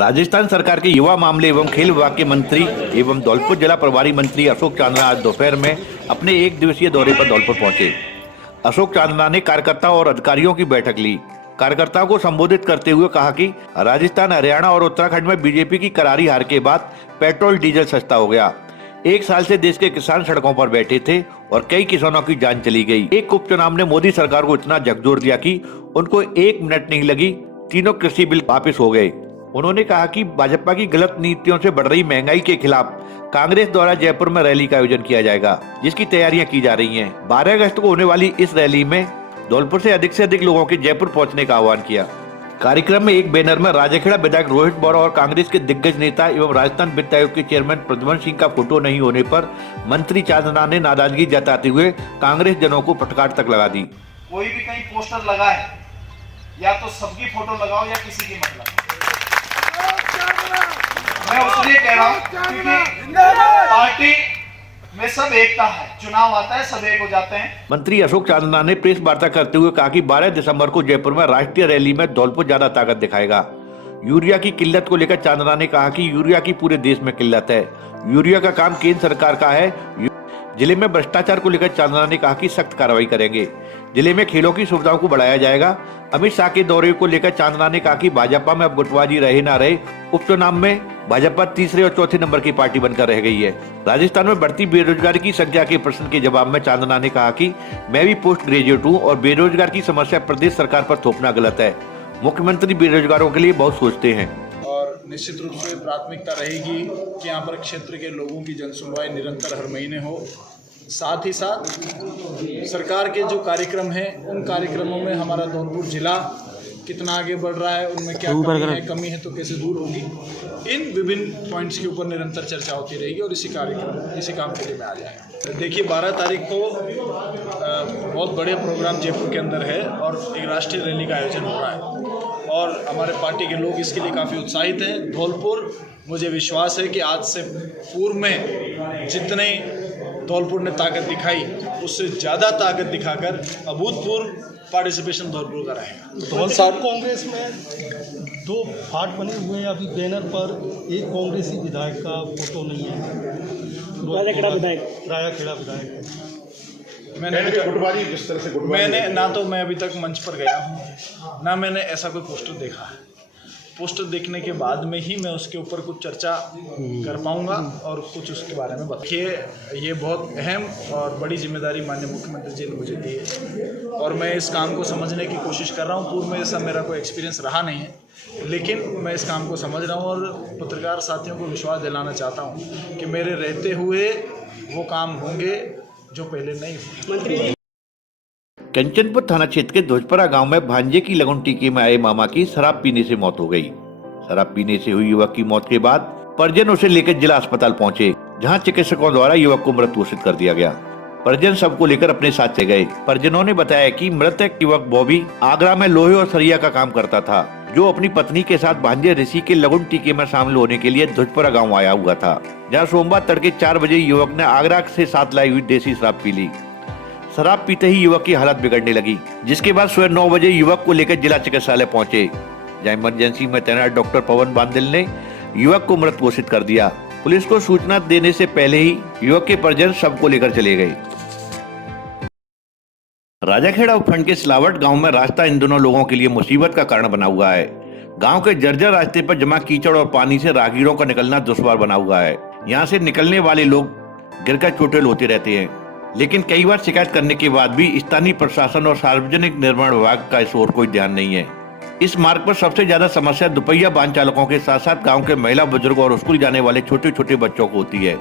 राजस्थान सरकार के युवा मामले एवं खेल विभाग के मंत्री एवं धौलपुर जिला प्रभारी मंत्री अशोक चांदना आज दोपहर में अपने एक दिवसीय दौरे पर धौलपुर पहुंचे। अशोक चांदना ने कार्यकर्ताओं और अधिकारियों की बैठक ली। कार्यकर्ताओं को संबोधित करते हुए कहा कि राजस्थान, हरियाणा और उत्तराखंड में बीजेपी की करारी हार के बाद पेट्रोल डीजल सस्ता हो गया। एक साल से देश के किसान सड़कों पर बैठे थे और कई किसानों की जान चली गई। एक उपचुनाव ने मोदी सरकार को इतना झकझोर दिया कि उनको एक मिनट नहीं लगी, तीनों कृषि बिल वापस हो गए। उन्होंने कहा कि भाजपा की गलत नीतियों से बढ़ रही महंगाई के खिलाफ कांग्रेस द्वारा जयपुर में रैली का आयोजन किया जाएगा, जिसकी तैयारियां की जा रही हैं। 12 अगस्त को होने वाली इस रैली में धौलपुर से अधिक लोगों के जयपुर पहुंचने का आह्वान किया। कार्यक्रम में एक बैनर में राजाखेड़ा विधायक रोहित बोरा और कांग्रेस के दिग्गज नेता एवं राजस्थान वित्त आयोग के चेयरमैन प्रद्युमन सिंह का फोटो नहीं होने पर मंत्री चांदना ने नाराजगी जताते हुए कांग्रेस जनों को फटकार तक लगा दी। कोई भी कहीं पोस्टर लगाए या तो सबकी फोटो लगाओ या किसी की मत लगाओ। मैं उसलिए कह रहा हूं क्योंकि पार्टी में सब एकता है, चुनाव आता है सब एक हो जाते हैं। मंत्री अशोक चांदना ने प्रेस वार्ता करते हुए कहा कि 12 दिसंबर को जयपुर में राष्ट्रीय रैली में धौलपुर ज्यादा ताकत दिखाएगा। यूरिया की किल्लत को लेकर चांदना ने कहा कि यूरिया की पूरे देश में किल्लत है, यूरिया का काम केंद्र सरकार का है। जिले में भ्रष्टाचार को लेकर चांदना ने कहा कि सख्त कार्रवाई करेंगे। जिले में खेलों की सुविधाओं को बढ़ाया जाएगा। अमित शाह के दौरे को लेकर चांदना ने कहा कि भाजपा में अब गुटबाजी रहे ना रहे, उपचुनाव में भाजपा तीसरे और चौथे नंबर की पार्टी बनकर रह गई है। राजस्थान में बढ़ती बेरोजगारी की संख्या के प्रश्न के जवाब में चांदना ने कहा कि मैं भी पोस्ट ग्रेजुएट हूँ और बेरोजगार की समस्या प्रदेश सरकार पर थोपना गलत है। मुख्यमंत्री बेरोजगारों के लिए बहुत सोचते हैं और निश्चित रूप से प्राथमिकता रहेगी कि यहाँ पर क्षेत्र के लोगों की जनसुनवाई निरंतर हर महीने हो। साथ ही साथ सरकार के जो कार्यक्रम हैं उन कार्यक्रमों में हमारा धौलपुर जिला कितना आगे बढ़ रहा है, उनमें क्या कमी है तो कैसे दूर होगी, इन विभिन्न पॉइंट्स के ऊपर निरंतर चर्चा होती रहेगी और इसी काम के लिए मैं आ जाएगा। देखिए 12 तारीख को बहुत बड़े प्रोग्राम जयपुर के अंदर है और एक राष्ट्रीय रैली का आयोजन हो रहा है और हमारे पार्टी के लोग इसके लिए काफ़ी उत्साहित हैं। धौलपुर, मुझे विश्वास है कि आज से पूर्व में जितने धौलपुर ने ताकत दिखाई उससे ज़्यादा ताकत दिखाकर अभूतपूर्व पार्टिसिपेशन धौलपुर का रहेगा। धौलपुर कांग्रेस में 2 फाट बने हुए हैं। अभी बैनर पर एक कांग्रेसी विधायक का फोटो नहीं है, राजाखेड़ा विधायक मैंने ना तो मैं अभी तक मंच पर गया हूँ ना मैंने ऐसा कोई पोस्टर देखा है। पोस्टर देखने के बाद में ही मैं उसके ऊपर कुछ चर्चा कर पाऊंगा और कुछ उसके बारे में बताइए। ये बहुत अहम और बड़ी जिम्मेदारी माननीय मुख्यमंत्री जी ने मुझे दी है और मैं इस काम को समझने की कोशिश कर रहा हूँ। पूर्व में ऐसा मेरा कोई एक्सपीरियंस रहा नहीं है, लेकिन मैं इस काम को समझ रहा हूँ और पत्रकार साथियों को विश्वास दिलाना चाहता हूँ कि मेरे रहते हुए वो काम होंगे जो पहले नहीं हुए। कंचनपुर थाना क्षेत्र के ध्वजपरा गांव में भांजे की लगन टीके में आए मामा की शराब पीने से मौत हो गई। शराब पीने से हुई युवक की मौत के बाद परिजन उसे लेकर जिला अस्पताल पहुंचे, जहां चिकित्सकों द्वारा युवक को मृत घोषित कर दिया गया। परिजन शव को लेकर अपने साथ चले गए। परिजनों ने बताया कि मृतक युवक बॉबी आगरा में लोहे और सरिया का काम करता था, जो अपनी पत्नी के साथ भांजे ऋषि के लगन टीके में शामिल होने के लिए ध्वजपरा गाँव आया हुआ था, जहाँ सोमवार तड़के 4 बजे युवक ने आगरा से साथ लाई हुई देसी शराब पी ली। शराब पीते ही युवक की हालत बिगड़ने लगी, जिसके बाद सुबह 9 बजे युवक को लेकर जिला चिकित्सालय पहुंचे, जहां इमरजेंसी में तैनात डॉक्टर पवन बांदिल ने युवक को मृत घोषित कर दिया। पुलिस को सूचना देने से पहले ही युवक के परिजन शव को लेकर चले गए। राजाखेड़ा उपखंड के सिलावट गांव में रास्ता इन दोनों लोगों के लिए मुसीबत का कारण बना हुआ है। गांव के जर्जर रास्ते पर जमा कीचड़ और पानी से राहगीरों का निकलना दुश्वार बना हुआ है। यहाँ से निकलने वाले लोग गिरकर चोटिल होते रहते हैं, लेकिन कई बार शिकायत करने के बाद भी स्थानीय प्रशासन और सार्वजनिक निर्माण विभाग का इस ओर कोई ध्यान नहीं है। इस मार्ग पर सबसे ज्यादा समस्या दुपहिया वाहन चालकों के साथ साथ गांव के महिला, बुजुर्गों और स्कूल जाने वाले छोटे छोटे बच्चों को होती है।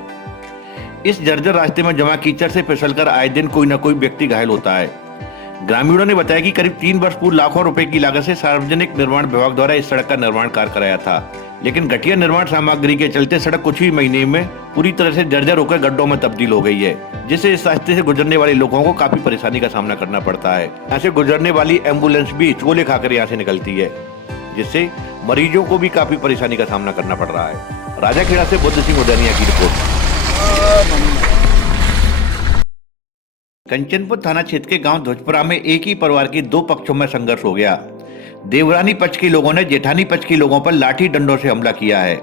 इस जर्जर रास्ते में जमा कीचड़ से फिसलकर आए दिन कोई न कोई व्यक्ति घायल होता है। ग्रामीणों ने बताया कि करीब 3 वर्ष पूर्व लाखों रुपए की लागत से सार्वजनिक निर्माण विभाग द्वारा इस सड़क का निर्माण कार्य कराया था, लेकिन घटिया निर्माण सामग्री के चलते सड़क कुछ ही महीने में पूरी तरह से जर्जर होकर गड्ढों में तब्दील हो गई है, जिससे इस रास्ते से गुजरने वाले लोगों को काफी परेशानी का सामना करना पड़ता है। यहाँ से गुजरने वाली एम्बुलेंस भी चोले खाकर यहाँ से निकलती है, जिससे मरीजों को भी काफी परेशानी का सामना करना पड़ रहा है। राजाखेड़ा से बुद्ध सिंह उदनिया की रिपोर्ट। कंचनपुर थाना क्षेत्र के गांव ध्वजपरा में एक ही परिवार के 2 पक्षों में संघर्ष हो गया। देवरानी पक्ष के लोगों ने जेठानी पक्ष के लोगों पर लाठी डंडों से हमला किया है।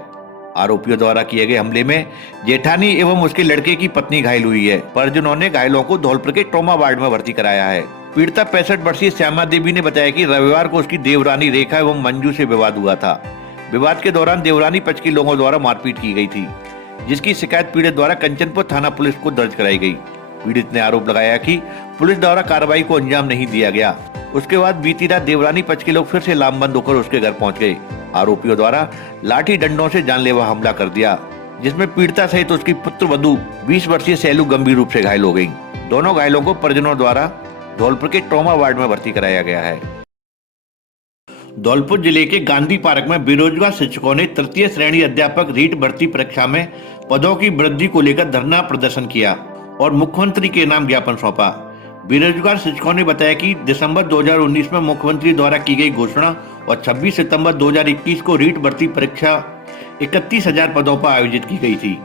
आरोपियों द्वारा किए गए हमले में जेठानी एवं उसके लड़के की पत्नी घायल हुई है। परिजनों ने घायलों को धौलपुर के ट्रॉमा वार्ड में भर्ती कराया है। पीड़िता 65 वर्षीय श्यामा देवी ने बताया कि रविवार को उसकी देवरानी रेखा एवं मंजू से विवाद हुआ था। विवाद के दौरान देवरानी पक्ष के लोगों द्वारा मारपीट की गई थी, जिसकी शिकायत पीड़ित द्वारा कंचनपुर थाना पुलिस को दर्ज कराई गई। पीड़ित ने आरोप लगाया कि पुलिस द्वारा कार्रवाई को अंजाम नहीं दिया गया। उसके बाद बीती रात देवरानी पक्ष के लोग फिर से लामबंद होकर उसके घर पहुंच गए। आरोपियों द्वारा लाठी डंडों से जानलेवा हमला कर दिया, जिसमें पीड़िता सहित उसकी पुत्र वधू 20 वर्षीय सैलू गंभीर रूप से घायल हो गई। दोनों घायलों को परिजनों द्वारा धौलपुर के ट्रॉमा वार्ड में भर्ती कराया गया है। धौलपुर जिले के गांधी पार्क में बेरोजगार शिक्षकों ने तृतीय श्रेणी अध्यापक रीट भर्ती परीक्षा में पदों की वृद्धि को लेकर धरना प्रदर्शन किया और मुख्यमंत्री के नाम ज्ञापन सौंपा। बेरोजगार शिक्षकों ने बताया कि दिसंबर 2019 में मुख्यमंत्री द्वारा की गई घोषणा और 26 सितंबर 2021 को रीट भर्ती परीक्षा 31,000 पदों पर आयोजित की गई थी,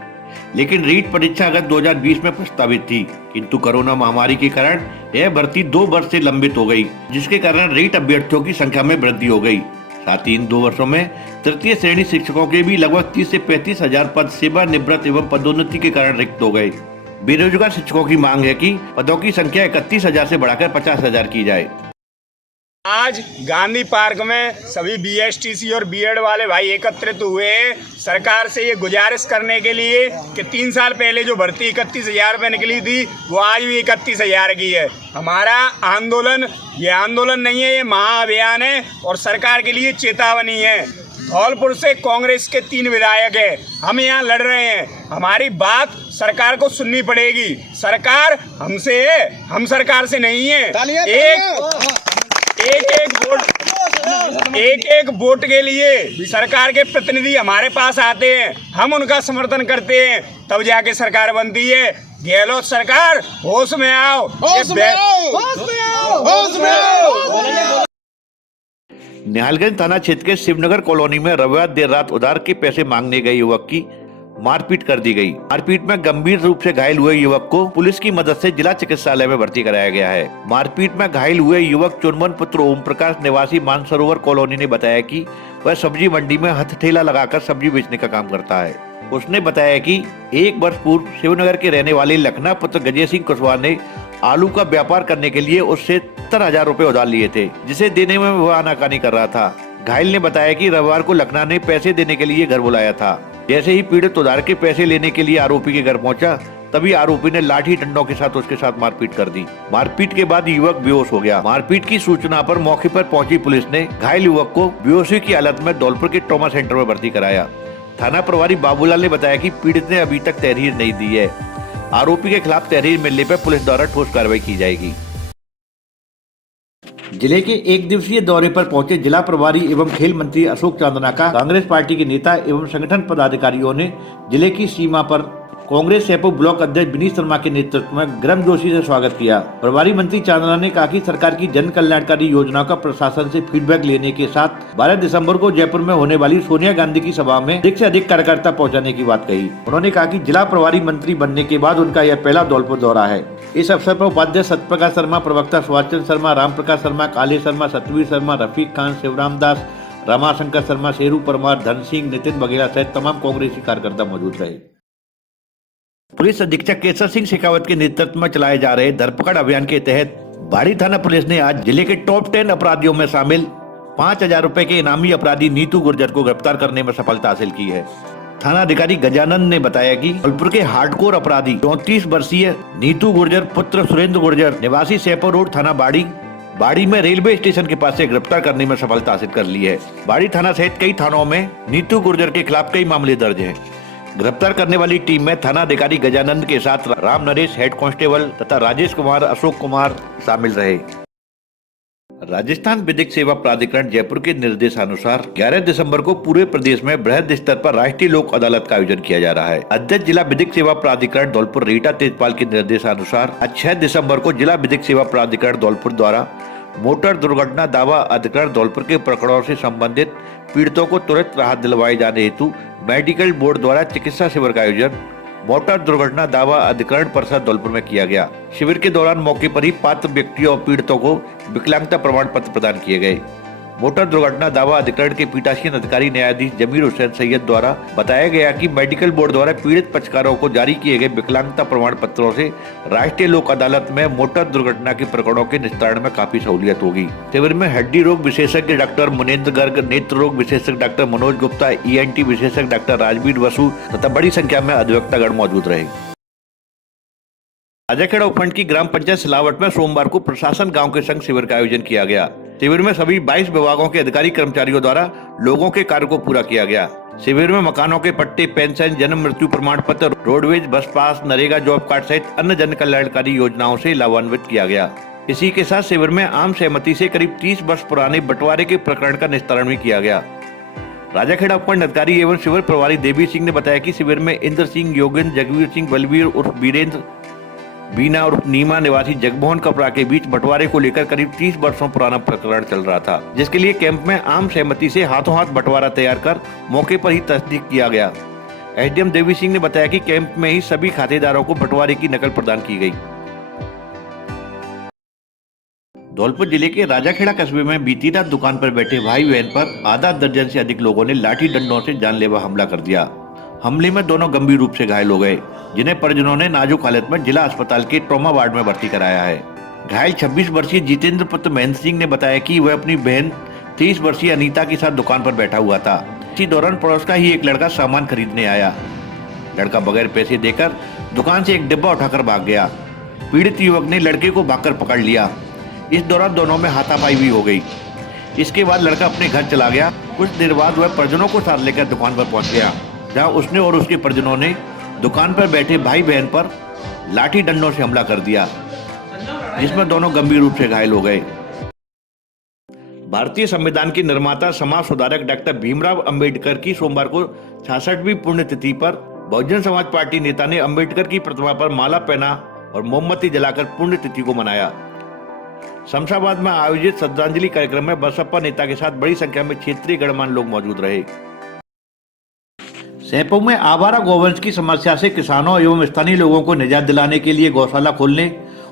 लेकिन रीट परीक्षा अगस्त 2020 में प्रस्तावित थी, किंतु कोरोना महामारी के कारण यह भर्ती 2 वर्ष से लंबित हो गई, जिसके कारण रीट अभ्यर्थियों की संख्या में वृद्धि हो गई। साथ ही इन 2 वर्षों में तृतीय श्रेणी शिक्षकों के भी लगभग 30 से 35,000 पद सेवानिवृत्त एवं पदोन्नति के कारण रिक्त हो गए। बेरोजगार शिक्षकों की मांग है कि पदों की संख्या 31,000 से बढ़ाकर 50,000 की जाए। आज गांधी पार्क में सभी बीएसटीसी और बीएड वाले भाई एकत्रित हुए हैं सरकार से ये गुजारिश करने के लिए कि 3 साल पहले जो भर्ती 31,000 रुपये निकली थी वो आज भी 31,000 की है। हमारा आंदोलन ये आंदोलन नहीं है, ये महाअभियान है और सरकार के लिए चेतावनी है। धौलपुर से कांग्रेस के 3 विधायक हैं, हम यहाँ लड़ रहे हैं। हमारी बात सरकार को सुननी पड़ेगी। सरकार हमसे है, हम सरकार से नहीं है। एक वोट के लिए सरकार के प्रतिनिधि हमारे पास आते हैं, हम उनका समर्थन करते हैं, तब जाके सरकार बनती है। गहलोत सरकार होश में आओ, होश में आओ। निहालगंज थाना क्षेत्र के शिवनगर कॉलोनी में रविवार देर रात उधार के पैसे मांगने गए युवक की मारपीट कर दी गई। मारपीट में गंभीर रूप से घायल हुए युवक को पुलिस की मदद से जिला चिकित्सालय में भर्ती कराया गया है। मारपीट में घायल हुए युवक चुनमन पुत्र ओम प्रकाश निवासी मानसरोवर कॉलोनी ने बताया कि वह सब्जी मंडी में हथठेला लगाकर सब्जी बेचने का काम करता है। उसने बताया कि 1 वर्ष पूर्व शिवनगर के रहने वाले लखना पुत्र गजय सिंह कुशवाहा ने आलू का व्यापार करने के लिए उससे 70,000 रुपए उधार लिए थे, जिसे देने में वह आनाकानी कर रहा था। घायल ने बताया कि रविवार को लखना ने पैसे देने के लिए घर बुलाया था। जैसे ही पीड़ित उधार के पैसे लेने के लिए आरोपी के घर पहुंचा, तभी आरोपी ने लाठी डंडों के साथ उसके साथ मारपीट कर दी। मारपीट के बाद युवक बेहोश हो गया। मारपीट की सूचना पर मौके पर पहुंची पुलिस ने घायल युवक को बेहोशी की हालत में धौलपुर के ट्रॉमा सेंटर में भर्ती कराया। थाना प्रभारी बाबूलाल ने बताया कि पीड़ित ने अभी तक तहरीर नहीं दी है। आरोपी के खिलाफ तहरीर मिलने पर पुलिस द्वारा ठोस कार्रवाई की जाएगी। जिले के 1 दिवसीय दौरे पर पहुंचे जिला प्रभारी एवं खेल मंत्री अशोक चांदना का कांग्रेस पार्टी के नेता एवं संगठन पदाधिकारियों ने जिले की सीमा पर कांग्रेस सेपो ब्लॉक अध्यक्ष विनीत शर्मा के नेतृत्व में गर्मजोशी से स्वागत किया। प्रभारी मंत्री चांदना ने कहा कि सरकार की जन कल्याणकारी योजनाओं का प्रशासन से फीडबैक लेने के साथ 12 दिसंबर को जयपुर में होने वाली सोनिया गांधी की सभा में अधिक से अधिक कार्यकर्ता पहुंचाने की बात कही। उन्होंने कहा कि जिला प्रभारी मंत्री बनने के बाद उनका यह पहला धौलपुर दौरा है। इस अवसर पर उपाध्यक्ष सत्यप्रकाश शर्मा, प्रवक्ता सुभाष चंद्र शर्मा, राम प्रकाश शर्मा, काले शर्मा, सतवीर शर्मा, रफीक खान, शिवराम दास, रमाशंकर शर्मा, शेरू परमार, धन सिंह, नितिन वगैरह सहित तमाम कांग्रेसी कार्यकर्ता मौजूद रहे। पुलिस अधीक्षक केसर सिंह शेखावत के नेतृत्व में चलाए जा रहे धरपकड़ अभियान के तहत बाड़ी थाना पुलिस ने आज जिले के टॉप 10 अपराधियों में शामिल 5,000 रुपए के इनामी अपराधी नीतू गुर्जर को गिरफ्तार करने में सफलता हासिल की है। थाना अधिकारी गजानंद ने बताया कि धौलपुर के हार्डकोर अपराधी 34 वर्षीय नीतू गुर्जर पुत्र सुरेंद्र गुर्जर निवासी सेपो रोड थाना बाड़ी में रेलवे स्टेशन के पास से गिरफ्तार करने में सफलता हासिल कर ली है। बाड़ी थाना सहित कई थानों में नीतू गुर्जर के खिलाफ कई मामले दर्ज हैं। गिरफ्तार करने वाली टीम में थाना अधिकारी गजानंद के साथ राम नरेश हेड कांस्टेबल तथा राजेश कुमार, अशोक कुमार शामिल रहे। राजस्थान विधिक सेवा प्राधिकरण जयपुर के निर्देशानुसार 11 दिसंबर को पूरे प्रदेश में बृहद स्तर पर राष्ट्रीय लोक अदालत का आयोजन किया जा रहा है। अध्यक्ष जिला विधिक सेवा प्राधिकरण धौलपुर रीटा तेजपाल के निर्देशानुसार 6 दिसंबर को जिला विधिक सेवा प्राधिकरण धौलपुर द्वारा मोटर दुर्घटना दावा अधिकरण धौलपुर के प्रकरणों से संबंधित पीड़ितों को तुरंत राहत दिलवाए जाने हेतु मेडिकल बोर्ड द्वारा चिकित्सा शिविर का आयोजन मोटर दुर्घटना दावा अधिकरण परिषद धौलपुर में किया गया। शिविर के दौरान मौके पर ही पात्र व्यक्तियों और पीड़ितों को विकलांगता प्रमाण पत्र प्रदान किए गए। मोटर दुर्घटना दावा अधिकरण के पीठासीन अधिकारी न्यायाधीश जमीर हुसैन सैयद द्वारा बताया गया कि मेडिकल बोर्ड द्वारा पीड़ित पक्षकारों को जारी किए गए विकलांगता प्रमाण पत्रों से राष्ट्रीय लोक अदालत में मोटर दुर्घटना के प्रकरणों के निस्तारण में काफी सहूलियत होगी। शिविर में हड्डी रोग विशेषज्ञ डॉक्टर मुनेन्द्र गर्ग, नेत्र रोग विशेषज्ञ डॉक्टर मनोज गुप्ता, ENT विशेषज्ञ डॉक्टर राजवीर वसु तथा बड़ी संख्या में अधिवक्तागण मौजूद रहे। राजाखेड़ा उपखंड की ग्राम पंचायत सिलावट में सोमवार को प्रशासन गांव के संग शिविर का आयोजन किया गया। शिविर में सभी 22 विभागों के अधिकारी कर्मचारियों द्वारा लोगों के कार्य को पूरा किया गया। शिविर में मकानों के पट्टे, पेंशन, जन्म मृत्यु प्रमाण पत्र, रोडवेज, बस पास, नरेगा जॉब कार्ड सहित अन्य जन कल्याणकारी योजनाओं से लाभान्वित किया गया। इसी के साथ शिविर में आम सहमति से करीब 30 वर्ष पुराने बंटवारे के प्रकरण का निस्तारण भी किया गया। राजाखेड़ा उपखंड अधिकारी एवं शिविर प्रभारी देवी सिंह ने बताया कि शिविर में इंद्र सिंह, योगेंद्र, जगवीर सिंह, बलवीर उर्फ वीरेंद्र, बीना और नीमा निवासी जगमोहन कपड़ा के बीच बंटवारे को लेकर करीब 30 वर्षों पुराना प्रकरण चल रहा था, जिसके लिए कैंप में आम सहमति से हाथों हाथ बंटवारा तैयार कर मौके पर ही तस्दीक किया गया। SDM देवी सिंह ने बताया कि कैंप में ही सभी खातेदारों को बंटवारे की नकल प्रदान की गई। धौलपुर जिले के राजाखेड़ा कस्बे में बीती रात दुकान पर बैठे भाई बहन पर आधा दर्जन से अधिक लोगों ने लाठी डंडों से जानलेवा हमला कर दिया। हमले में दोनों गंभीर रूप से घायल हो गए, जिन्हें परिजनों ने नाजुक हालत में जिला अस्पताल के ट्रॉमा वार्ड में भर्ती कराया है। घायल 26 वर्षीय जितेंद्र पुत्र महेंद्र सिंह ने बताया कि वह अपनी बहन 30 वर्षीय अनीता के साथ दुकान पर बैठा हुआ था। इसी दौरान पड़ोस का ही एक लड़का सामान खरीदने आया। लड़का बगैर पैसे देकर दुकान से एक डिब्बा उठाकर भाग गया। पीड़ित युवक ने लड़के को भागकर पकड़ लिया। इस दौरान दोनों में हाथापाई भी हो गई। इसके बाद लड़का अपने घर चला गया। कुछ देर बाद वह परिजनों को साथ लेकर दुकान पर पहुंच गया, जहां उसने और उसके परिजनों ने दुकान पर बैठे भाई बहन पर लाठी डंडों से हमला कर दिया, जिसमें दोनों गंभीर रूप से घायल हो गए। भारतीय संविधान के निर्माता, समाज सुधारक डॉक्टर भीमराव अंबेडकर की सोमवार को 66वीं पुण्यतिथि पर बहुजन समाज पार्टी नेता ने अंबेडकर की प्रतिमा पर माला पहना और मोमबत्ती जलाकर पुण्यतिथि को मनाया। शमशाबाद में आयोजित श्रद्धांजलि कार्यक्रम में बसपा नेता के साथ बड़ी संख्या में क्षेत्रीय गणमान्य लोग मौजूद रहे। सैंपौ में आवारा गौवंश की समस्या से किसानों एवं स्थानीय लोगों को निजात दिलाने के लिए गौशाला खोलने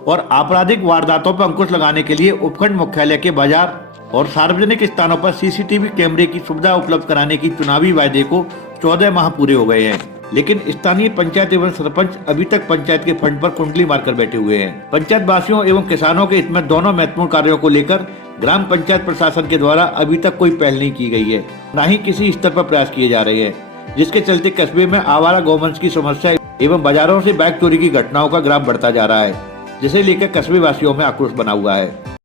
और आपराधिक वारदातों पर अंकुश लगाने के लिए उपखंड मुख्यालय के बाजार और सार्वजनिक स्थानों पर CCTV कैमरे की सुविधा उपलब्ध कराने की चुनावी वायदे को 14 माह पूरे हो गए हैं, लेकिन स्थानीय पंचायत एवं सरपंच अभी तक पंचायत के फंड पर कुंडली मारकर बैठे हुए हैं। पंचायत वासियों एवं किसानों के हित में दोनों महत्वपूर्ण कार्यों को लेकर ग्राम पंचायत प्रशासन के द्वारा अभी तक कोई पहल नहीं की गई है, न ही किसी स्तर पर प्रयास किए जा रहे हैं, जिसके चलते कस्बे में आवारा गौवंश की समस्या एवं बाजारों से बाइक चोरी की घटनाओं का ग्राफ बढ़ता जा रहा है, जिसे लेकर कस्बे वासियों में आक्रोश बना हुआ है।